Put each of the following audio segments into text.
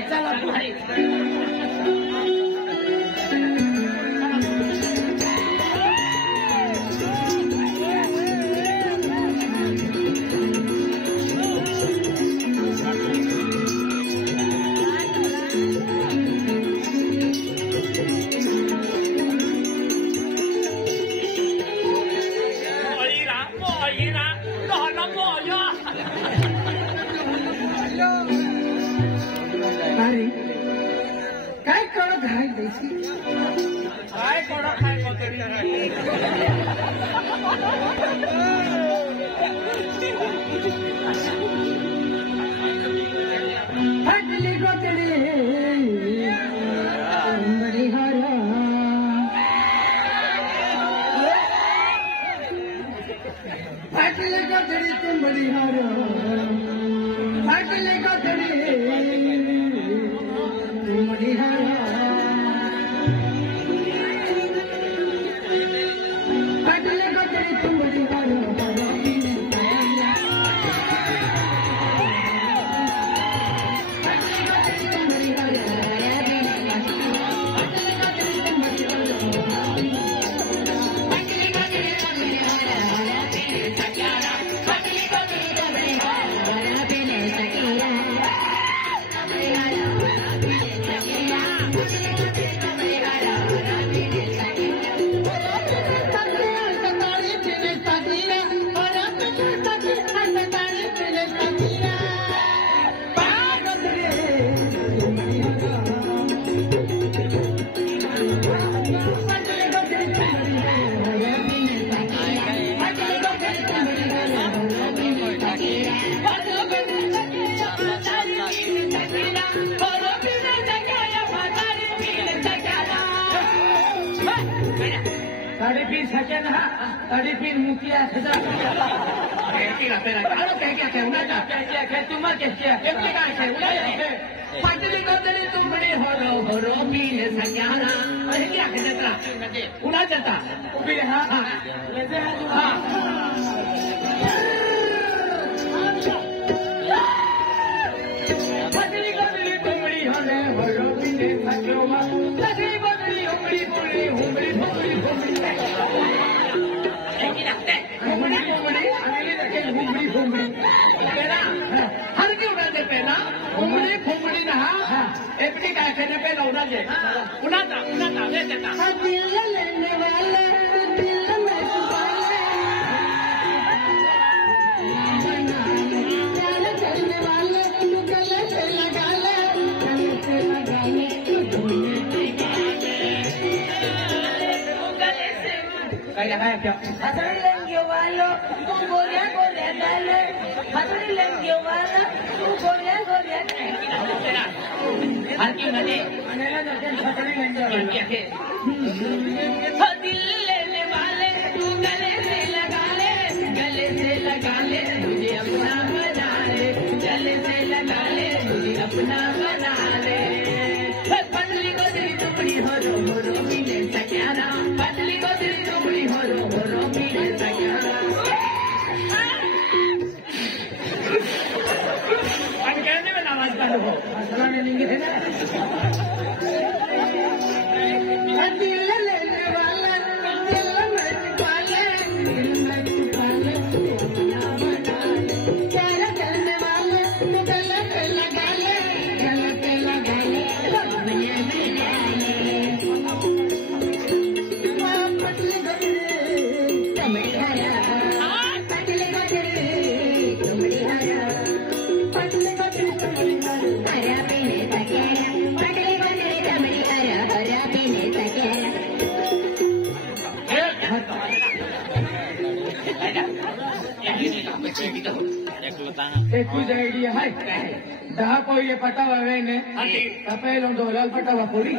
चला काय करत आहे देशी काय करत आहे फाटली गोतडी तुंबडी हार फाटली गोतडी तुंबडी हार फाटली गोतडी तुंबडी हार फाटली गोतडी तुंबडी हार तड़पी सके ना तड़पी मुखिया सजा फाटली गोतडी तुंबडी होरो होरो पीले सक्याला अरे क्या कहता उड़ा जाता उभी हाँ हाँ हाँ फाटली गोतडी तुंबडी होरो होरो पीले सक्याला फाटली गोतडी उंगली बोली उंगली बोली उंगली हर क्यों उड़ाते पहला उंगली फुंगली ना एपटी काय करने पे उड़ाते उड़ाता उड़ाता वे देता दिल लेने वाले दिल में छुपाले प्यार करने वाले तू गले से लगा ले गले से लगा ले क्या है क्या हथड़ी लेंगे वालों तू गोरिया गोरिया डाले हथड़ी लेंगे वाला तू गोरिया गोरिया हर की नदी हथड़ी लेंगे दिल लेने वाले तू गले से लगा ले मुझे अपना बना ले गले से लगा ले मुझे अपना बना ले पतली को तेरी टुकड़ी हो रो मिले सक्याना पतली को तेरी टुकड़ी हो रो मिले सक्याना कहने में आवाज चालू हो मसला में नहीं है ना दिल लेने वाला दिल में छुपा ले प्यार करने वाले तो गले पे लगा ले कुछ आइडिया है दहा पोळी पटावा वेने पहिलो ढोलाल पटावा पोळी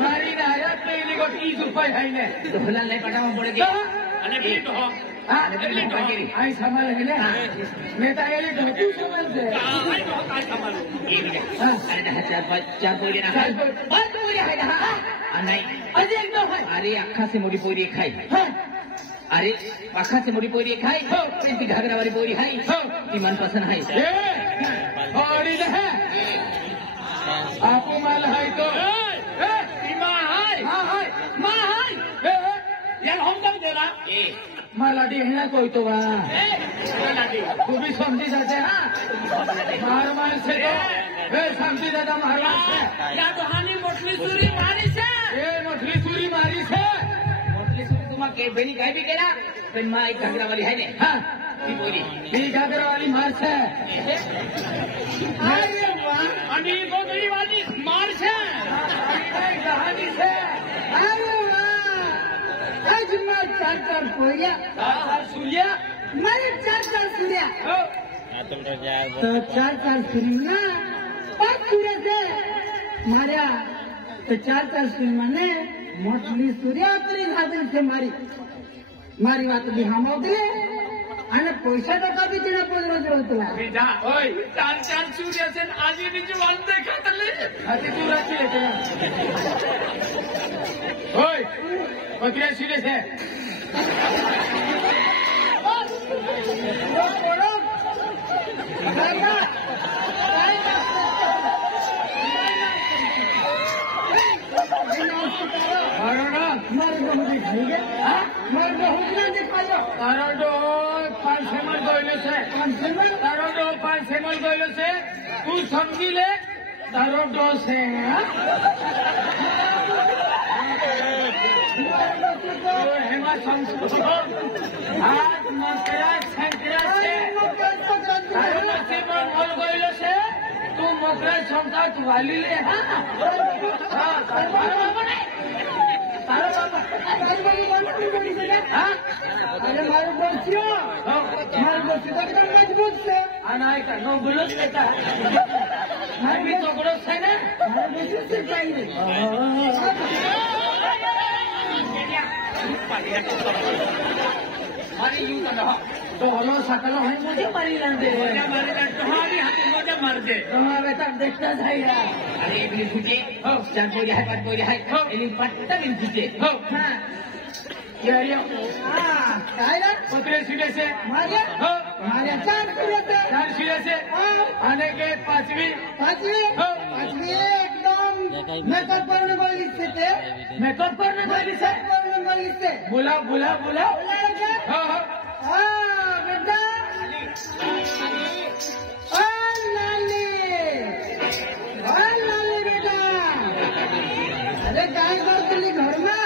मारी नाया पहिली को 30 रुपये है ने ढोलाल नहीं पटावा पड़े गया अरे प्लेट हो हां प्लेट हो आई संभाल है ना मैं तो ये ढोकू संभाल से आई तो काय संभालो अरे चार पोळी ना बस पोळी है ना नहीं अरे एक दो है अरे अक्खा से मोटी पोळी खाई अरे आखा से मोटी पोरी खाई घाघरा वाली पोरी खाई मन पसंद है और इधर है आपको माल है तो माँ है यार हम कब दे रहा मालाडी है ना कोई तो वहाँ तू भी समझी जाते हाँ मार से तो समझी जाता मारवाड़ से या तो हानि मोटली सूरी मारी से मोटली सूरी मारी से मोटली सूरी तुम्हारा के बेनी कहीं भी केला तो माँ एक घाघरा वाली है ने हाँ बोली घाघरा वाली मार से अरे वाह अभी गोदड़ी वाली मार से कहानी से अरे आज मैं चार सूर्या मैंने चार सूर्या तो चार सूर्या पांच सूर्य से मारा तो चार सूर्य ने मोटली सूर्या अपनी घातल से मारी बात भी हम होते અને પૈસા ટકા બી તેના પર રોજ રોતલા બીજા ઓય ચાર सूर्य से आज भी जवान देखा तले आती तू राखी लेते ओय पकड़े सूर्य से तू समझी ले तारो डोस है हेमा संस्कृत आज मकरा संक्रांत से बोल गइलो से तू मकरा संक्रांत वाली ले अरे मारो बच्चियों मजबूत से अनाय का नो बुलस लेता है भी तो बुलस है ना से चाहिए मारी यूं कर रहा तो हलो सकलो है मुझे मारी लंदे तुम्हारी हाथ मुझे मार दे तुम्हारे तक देखता था यार अरे इतनी फूटे चार बोरी है पांच बोरी है इतनी पट्टा भी फूटे हाँ यार काय ना पत्रे सीधे से मारे चार सीधे से आने के पांचवी एकदम मेकअप करने वाली से थे बोला बेटा लाली बेटा अरे काय करते घर में